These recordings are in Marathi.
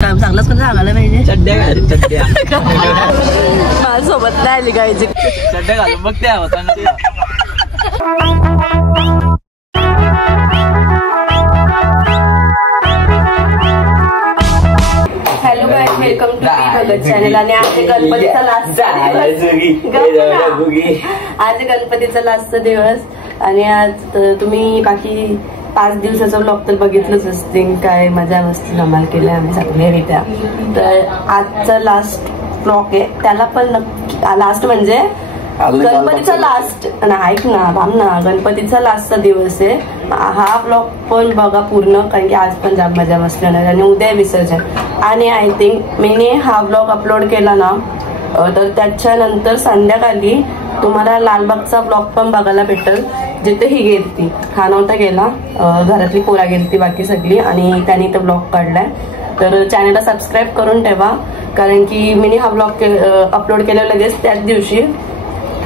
चांगलंच कसं सांगायला पाहिजे. चड्ड्या घाल चड्ड्या. माझ्यासोबत नाही आली गायची. चड्ड्या घालून बघ त्या होता. Hello guys, welcome to Bhagat channel. आणि आज गणपतीचा लास्ट आज गणपतीचा लास्ट दिवस. आणि आज तुम्ही बाकी 5 दिवसाचा ब्लॉग तर बघितलंच असतील. काय मजा मस्ती धमाल केल्या आम्ही सगळ्या. तर आजचा लास्ट ब्लॉग आहे. त्याला पण लास्ट म्हणजे गणपतीचा लास्ट ऐक ना भाम ना, गणपतीचा लास्टचा दिवस आहे हा. ब्लॉग पण बघा पूर्ण, कारण की आज पण जाम मजा मस्ती होणार आणि उद्या विसर्जन. आणि आय थिंक मी हा ब्लॉग अपलोड केला ना, तर त्याच्यानंतर संध्याकाळी तुम्हाला लालबागचा ब्लॉग पण बघायला भेटेल, जिथे ही गेलती. हा नव्हता गेला, घरातली पोरा गेलती बाकी सगळी, आणि त्यांनी तो ब्लॉग काढलाय. तर चॅनलला सबस्क्राईब करून ठेवा, कारण की मी हा ब्लॉग अपलोड केला लगेच त्याच दिवशी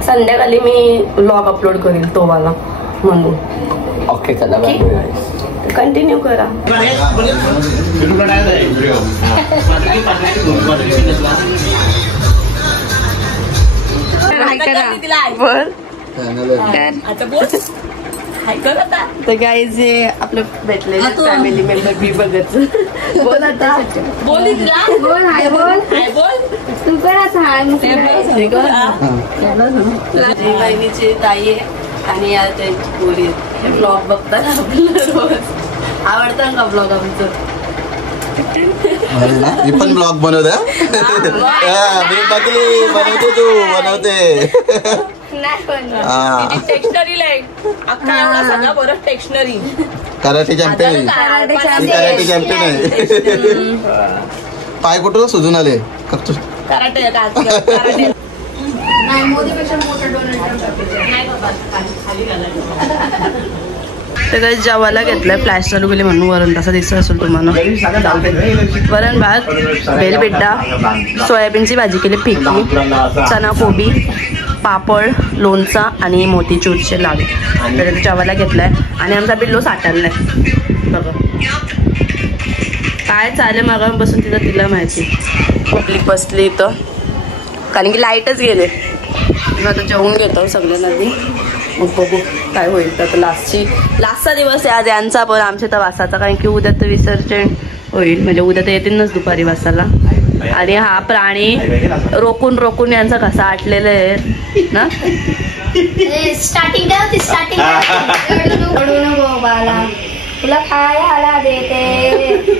संध्याकाळी मी ब्लॉग अपलोड करेल तो वाला म्हणून. ओके चला कंटिन्यू करा. तर गाईज हे आपलं भेटले फॅमिली मेंबर बी बघत. बोल आता, बोल तू बहिणीची ताई आहे आणि त्यांची पोरी. ब्लॉग बघतात आपल्याला रोज. आवडतं का ब्लॉग आमचं? मी पण ब्लॉग बनवते. मी बघली बनवते, तू बनवते. Karate champion. कराटे चॅम्पियन आहे. पाय कुठं सुजून आले कराटे. तर जेवायला घेतलंय प्लॅस्टर गेले म्हणून वरण. तसा दिसत असेल तुम्हाला. वरण भात, बेलबिड्डा, सोयाबीनची भाजी केली, फिकी, चना कोबी, पापड, लोणचा आणि मोतीचूरचे लाडू. तर जेवायला घेतलाय आणि आमचा बिल्लो साठवलाय बघा. काय चालेल मागापासून तिला माहिती. पब्लिक बसली इथं कारण की लाईटच गेले. मी आता जेवून घेतो सगळ्यांना ती, मग बघू काय होईल. तर लास्टचा दिवस आहे आज यांचा पण आमच्या तर वासाचा, कारण की उद्या तर विसर्जन होईल. म्हणजे उद्या तर येतीलच दुपारी वासाला. आणि हा प्राणी रोकून यांचा कसा आटलेला आहे ना. रडू नको बाला तुला काय आला देते,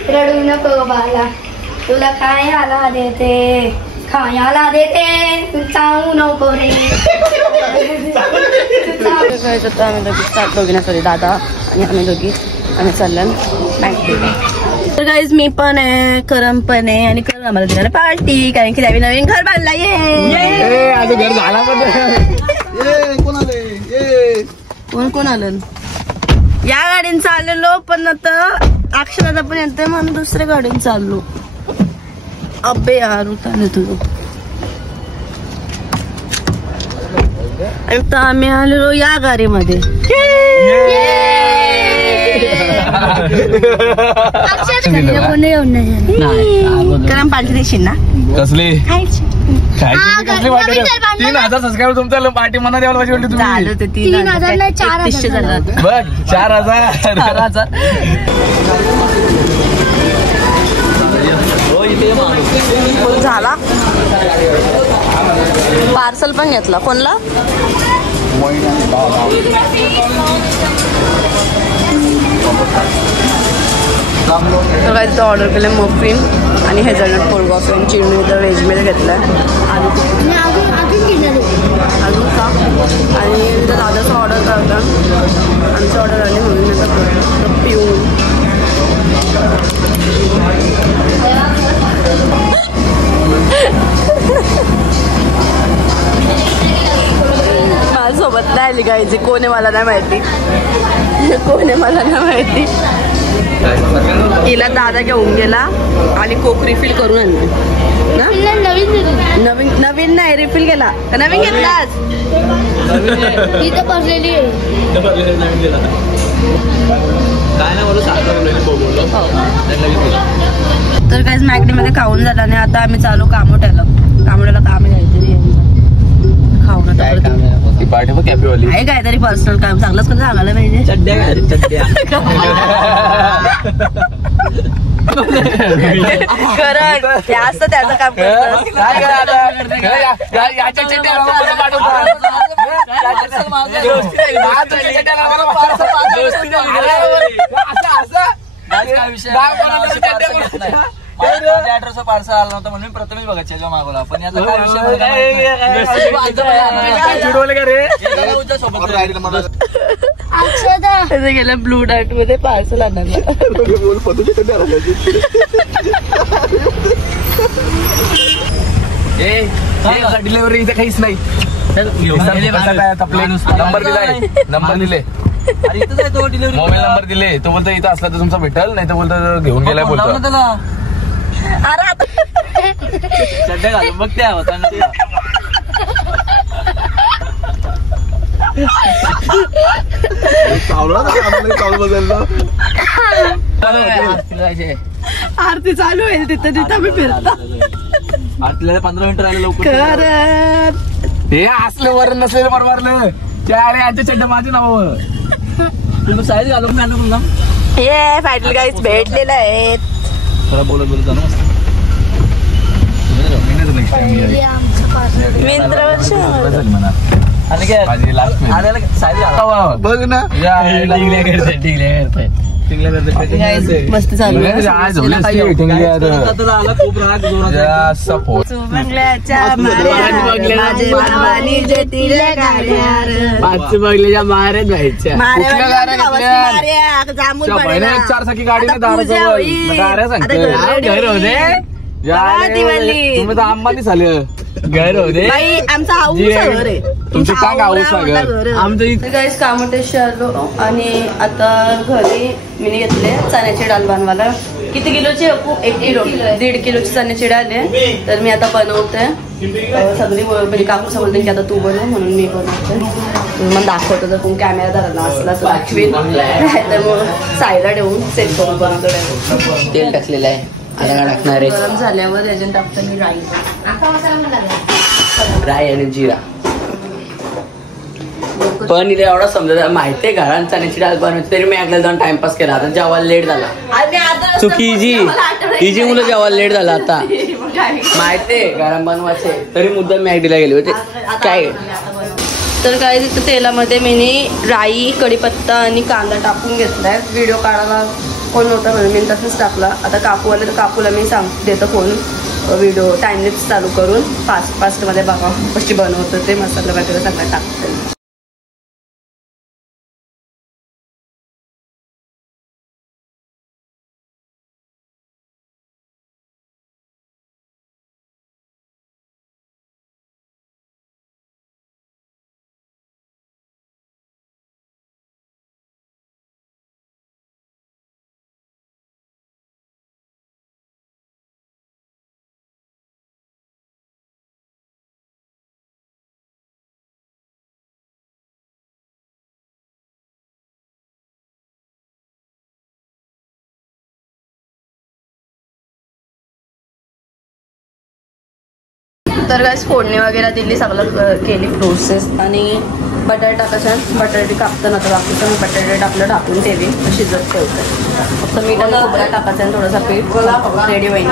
रडू नको बाला तुला काय आला देते, खायला देते चावू नको रे. आम्ही दादा आणि आम्ही चाललो बँकेत. तर गाईज मी पण आहे, करम पण आहे, आणि करम आम्हाला दिला पार्टी, कारण की नवीन घर बांधला. कोण आलं? या गाडीने चाललेलो, पण आता अक्षराला पण येते म्हणून दुसऱ्या गाडीने चाललो. अबे यार उतारले तुझं. आता आम्ही आलेलो या गाडीमध्ये. करम पार्टी देशील ना? कसली 3,000 सबस्क्रायबर तुमच्या पार्टी मना द्यायला पाहिजे. झालं ते 3,000 बघ 4,000. झाला. पार्सल पण घेतला. कोणला? तर काय तिथं ऑर्डर केलं मफिन आणि हेझलनट कोल्ड कॉफी आणि चिवणी तर व्हेजमध्ये घेतलाय. अजून का? आणि तिथं दादाचं ऑर्डर करता, आमचं ऑर्डर आले म्हणून आता पिऊन. माझ्यासोबत नाही आली गायची. कोण आहे मला नाही माहिती. हिला दादा घेऊन गेला आणि कोक रिफिल करून आणलं ना. नवीन नाही, रिफिल केला. नवीन घेतला आज. काय नाही बोलू बोललो. तर काहीच मॅगडीमध्ये खाऊन झालं आणि आता आम्ही चालू कामोट्याला काम आहे काहीतरी खाऊन ती पार्टी मग कॅफेवाली आहे काहीतरी पर्सनल काम चांगलंच कधी सांगायला पाहिजे. चड्ड्या खरं ते असतं त्याचं काम पार्सल आला नव्हता म्हणून प्रथमेश बघायचे जेव्हा मागवला पण याचा गेलं ब्लू डार्ट मध्ये पार्सल आणलं. डिलिव्हरी इथे काहीच नाही. नंबर दिले मोबाईल नंबर दिले. तो बोलतो इथं असला तर तुमचा भेटल नाही तर बोलतो घेऊन गेलाय बोलतो. चड्ड्या घालून बघ त्या होता आरती चालू आहे तिथं आम्ही फिरतो. आरतीला 15 मिनिटं राहिले लवकर. हे असलं वर नसलेलं परवारलं चार आजच्या चड्ड्या माझे नाव तुम्ही साईज घालून आणलं तुला हे फायनल गाईज भेटलेलं आहेत. थोडा बोलत जाणं बघ ना मस्त चालू बघल्याच्या माऱ्यात व्हायच्या चार सखी गाडीने दारा सांगते घर होते तुम्ही तर अंबानी झालं घर होते आमचा हाऊस आहे तुमचं काय हाऊस आहे आमचं गाईस कामोठ्याशी आलो आणि आता घरी मी घेतले चण्याची डाळ बनवायला. किती किलोची 1 किलो 1.5 किलोची चण्याची डाळ आहे. तर मी आता बनवते. सगळी म्हणजे काकू बोलते की आता तू बनव म्हणून मी बनवते. तुम्ही मला दाखवतो जर तुम्ही कॅमेरा धरला असला तर दाखवीन तर मग साईडला ठेवून सेट करून बनवतो. तेल टाकलेलं आहे टाकणार गरम झाल्यावर त्याच्यात टाकतो मी राई आणि जिरा. पण इथे एवढा समजा माहितीये घरात चण्याची डाळ बनवते तरी मी ऐकलं जाऊन टाइमपास केला. आता जेवायला लेट झाला चुकी इजी मुलं जेवायला लेट झाला आता माहितीये गरम बनवायचे तरी मुद्दा मी ऐकला गेले होते काय. तर काय तिथं तेलामध्ये मी राई कढीपत्ता आणि कांदा टाकून घेतलाय. व्हिडिओ काढायला कोण नव्हता म्हणून मी तसंच टाकला. आता काकू आले तर काकूला मी देतो फोन व्हिडिओ टाइमलेप्स चालू करून फास्ट मध्ये बघा कशी बनवतो ते मसाला वगैरे सगळं टाकते. तर गाईस फोडणी वगैरे दिली सगळं केली प्रोसेस आणि बटाटे टाकायचं. बटाटे कापताना आता बाकीचं मी बटाटे टाकलं टाकून ठेवी शिजत ठेवते. फक्त मीठ आणि खोबरा टाकायचं आणि थोडासा पीठ रेडी होईल.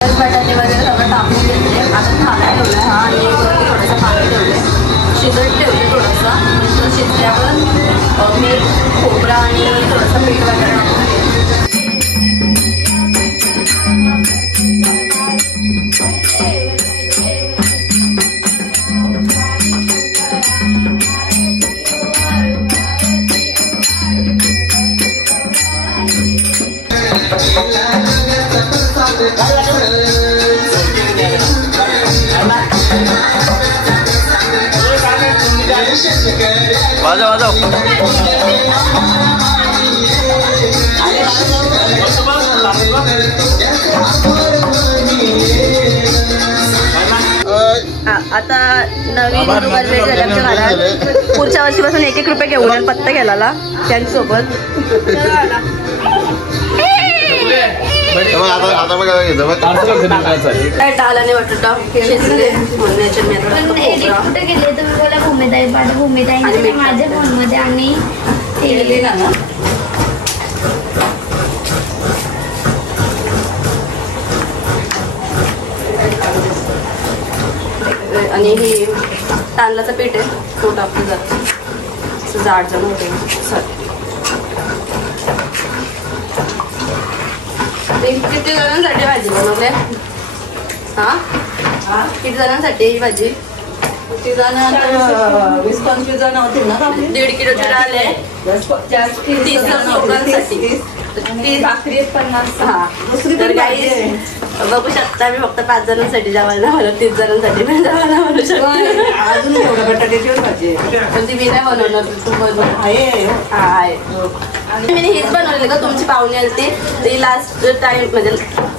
बटाटे वगैरे सगळं टाकून घेतले. आता झाला ठेवला हा आणि थोडंसं पाणी ठेवले शिजत ठेवले. थोडंसं शिजल्यावर मीठ खोबरा आणि थोडंसं पीठ वगैरे टाकून आता नवीन दुकान लेट झाले आमच्या घरात. पुढच्या वर्षीपासून 1-1 रुपये घेऊन पत्ता गेला त्यांच्यासोबत. डाल आणि बटाटा शिजले म्हणण्याच्या मी कुठे गेले तुम्ही बोला भूमिताई माझ्या फोनमध्ये आणि आणि ही तांदळाचं पीठ आहे पोट आपलं जातं जाड जण होते. किती जणांसाठी भाजी बनवले? हा किती जणांसाठी ही भाजी? 20-25 जण होते ना. 1.5 किलोची डाळ आहे. 30 लोकांसाठी. 50. हा तर काही बघू शकता मी फक्त 5 जणांसाठी जेवायला म्हणून 30 जणांसाठी पण जेवायला म्हणू शकते. अजून एवढं बटाट्याची भाजी पण ती मी नाही बनवणार तू बनव. आहे मी हीच बनवलेली का तुमची पाहुणी आली ती लास्ट टाइम म्हणजे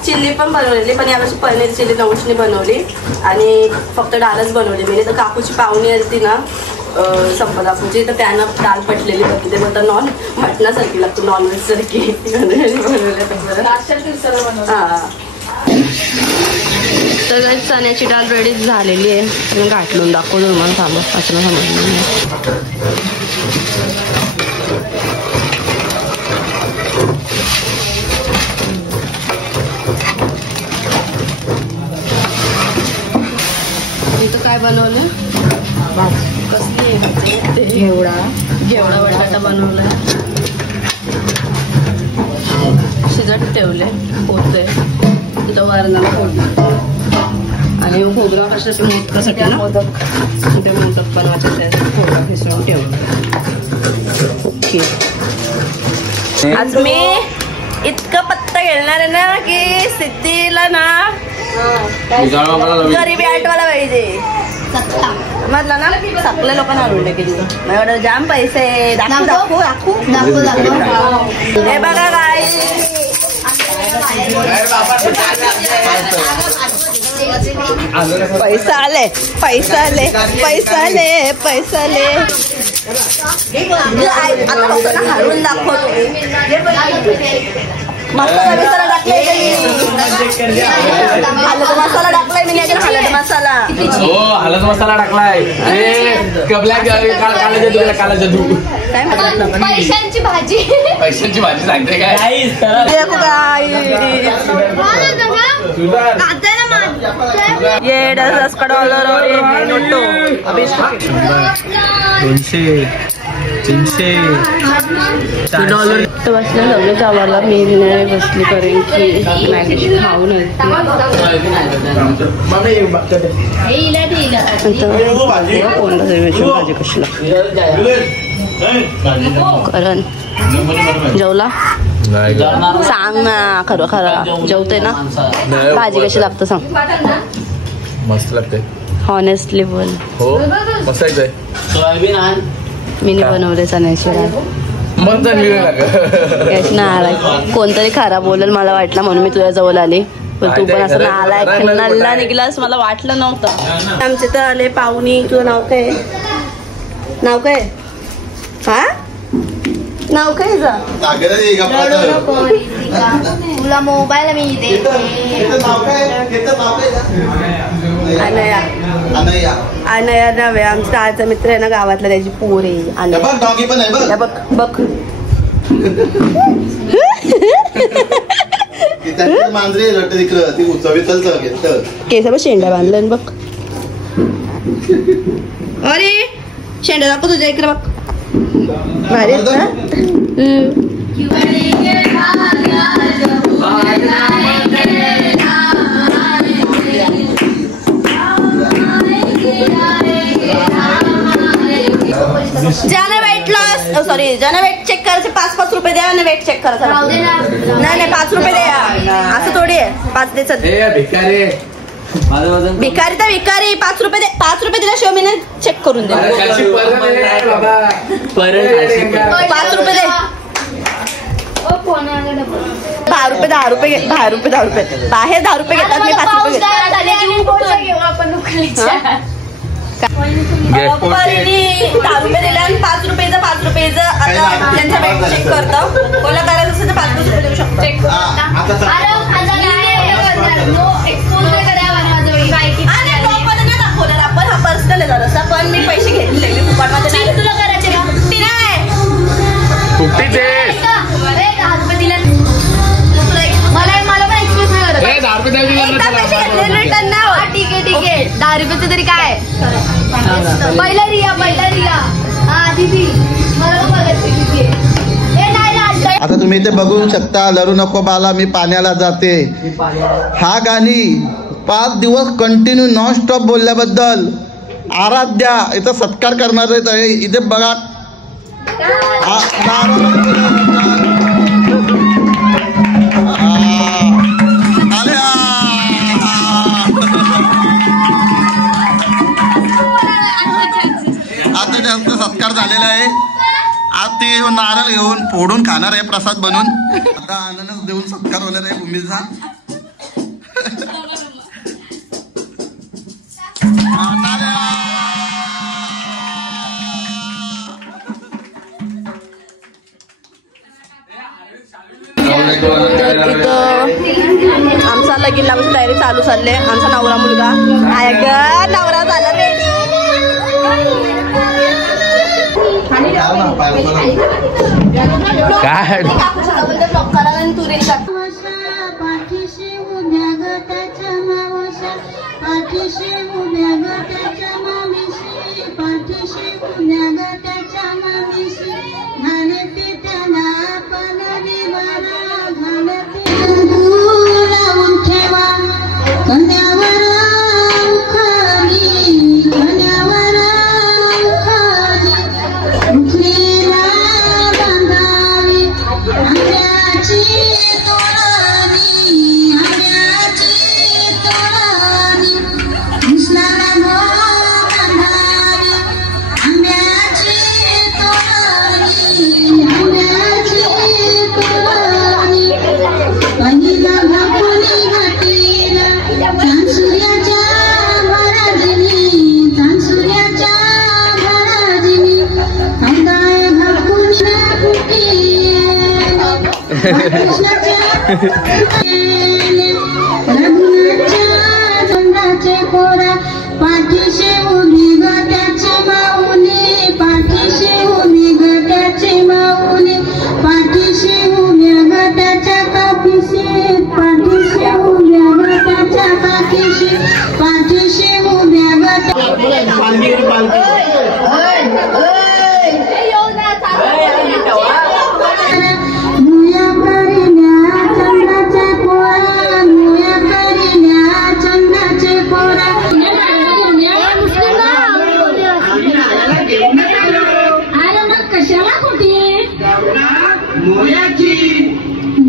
चिल्ली पण बनवलेली पण यावर्षी पनीर चिल्ली नवशीने बनवली आणि फक्त डाळच बनवली मी. तर काकूची पाहुणी आली ना संपदा काकूची तर त्यानं डाळ पटलेली बघी ते बोलतात नॉन मटणासारखी लागतो नॉनव्हेज सारखी हा. तर चण्याची डाळ रेडी झालेली आहे. घाटलून दाखवतो तुम्हाला थांबा असं समजलं. इथं काय बनवलं? कसली घेवडा बटाटा बनवला शिजत ठेवले पोचते तिथं वरणाला फोडलं आणि खोबरा कशासाठी मोदकासाठी ना ते मोदक बनवायचे खोबरा मिसळून ठेवलं. ओके आज मी इतकं पत्ता घेणार आहे ना की सिद्धीला ना गरीबी आठवायला पाहिजे म्हटलं ना सगळ्या लोकांना आवडलं की तुझं एवढं जाम पैसे दाखवू हे बघा काय पैसा आले आता हळून दाखवतो. मसाला बिसाला टाकलाय हलद मसाला टाकलाय मी हलद मसाला हलद मसाला टाकलाय पैशांची भाजी सांगते काय बसल्या जावाला मी बसली करेन की मॅगी खाऊन भाजी कशी करण जेवला सांग ना खरं खरं जेवते ना भाजी कशी लागतं सांग. मस्त लागते हॉनेस्टली बोल. हो मस्त आहे. सोयाबीन आण मी बनवले चण्याची डाळ मस्त नाही कोणतरी खराब बोलेल मला वाटलं म्हणून मी तुझ्या जवळ आली पण तू पण असं नालायक नल्ला निघलास मला वाटलं नव्हतं. आमचे तर आले पाहुणी. तुझं नाव काय हा नाव काय तुला मोबाईल मी अनया नव्हे आमचा आजचा मित्र आहे ना गावातला त्याची पोर आहे बघ मांजरी ती केस बघ शेंडा बांधलं बघ. अरे शेंडा दाखव तुझ्या इकडे बघ भारी ज्याने वेट लॉस सॉरी ज्याने वेट चेक करायचे 5-5 रुपये द्या आणि वेट चेक करायचं नाही 5 रुपये द्या असं थोडी आहे 5 द्यायचं. भिकारी तर भिकारी 5 रुपये दे 5 रुपये दिल्याशिवाय मी चेक करून दे 5 रुपये दे 10 रुपये बाहेर 10 रुपये घेतात मी 5 रुपये घेतात. पप्पांनी 10 रुपये दिले आणि 5 रुपयाचं आता त्यांच्या बँक चेक करतो. कोणाला करायचं असेल तर 5 रुपये देऊ शकतो. चेक दाखवणार आपण, हा पर्सनल आहे जरासा, पण मी पैसे घेतले मी फुकटमध्ये. तुला करायचे ठीक आहे 10 रुपयाचं तरी काय. पहिला रिया हा दीदी मला बघायचं. आता तुम्ही इथे बघू शकता, लरू नको बाला मी पाण्याला जाते. हा गाणी 5 दिवस कंटिन्यू नॉन स्टॉप बोलल्याबद्दल आराध्या इथं सत्कार करणार आहे. इथे बघा आता जास्त सत्कार झालेला आहे. आज ते नारळ घेऊन फोडून खाणार आहे प्रसाद बनून. आता अननस देऊन सत्कार होणार आहे भूमीचा. आमचा लगीन लावायची तयारी चालू चालले. आमचा नवरा मुलगा नवरा झाला रेडी. काय पाठीशी उभी गट्याची माऊली, पाठीशी उभी गट्याची माऊली, पाठीशी उभ्या गटाच्या पाठीशी, पाठीशी उभ्या गटाच्या पाठीशी, पाठीशी उभ्या गटा.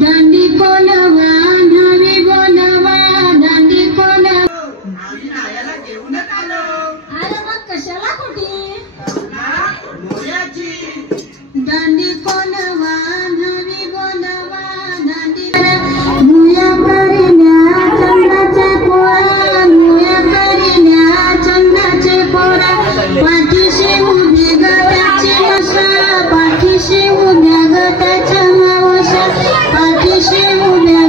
दांडी कोलवा नवी बोलवा, दांडी कोलवा अरे मग कशाला कुठे दांडी कोलवा नवी बोलवा, दांडी मुया करिल्या चंदाचे पोरा, मुया करिल्या चंदाचे पोरा, पाठीशी उभी गटाची मावशा, पाठीशी उभ्या गटाच्या मावशा, पाठीशी उभ्या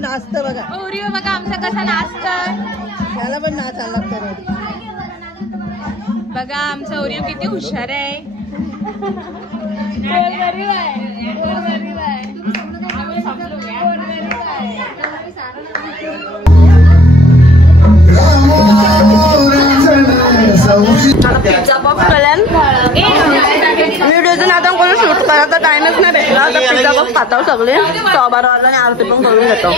नाचतं बघा ओरिओ बघा आमचा कसा नाचतं. त्याला पण नाच आला लागतं. बघा आमचा ओरिओ किती हुशार आहे. पिझ्झा बॉक्स कल्याण व्हिडिओचं आता कोणी शूट करायचा टाइमच नाही भेटला तर पिझ्झा बॉक्स खाताव सगळे 100 वाला आणि आरती पण करून घेतो.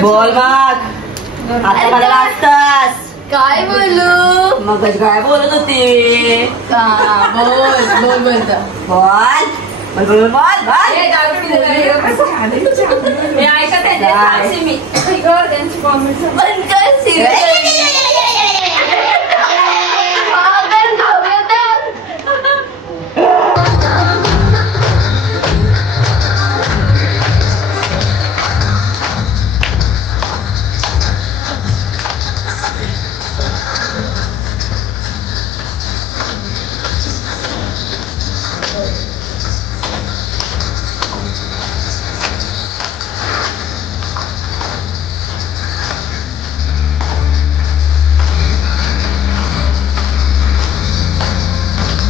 बोल मग आता मला वाटतस काय बोलू मग काय बोलत होती. बोल बोल बोलतो बोल बोल बोल बोल बोल ऐका त्यांची कॉमेंट पण काय serious?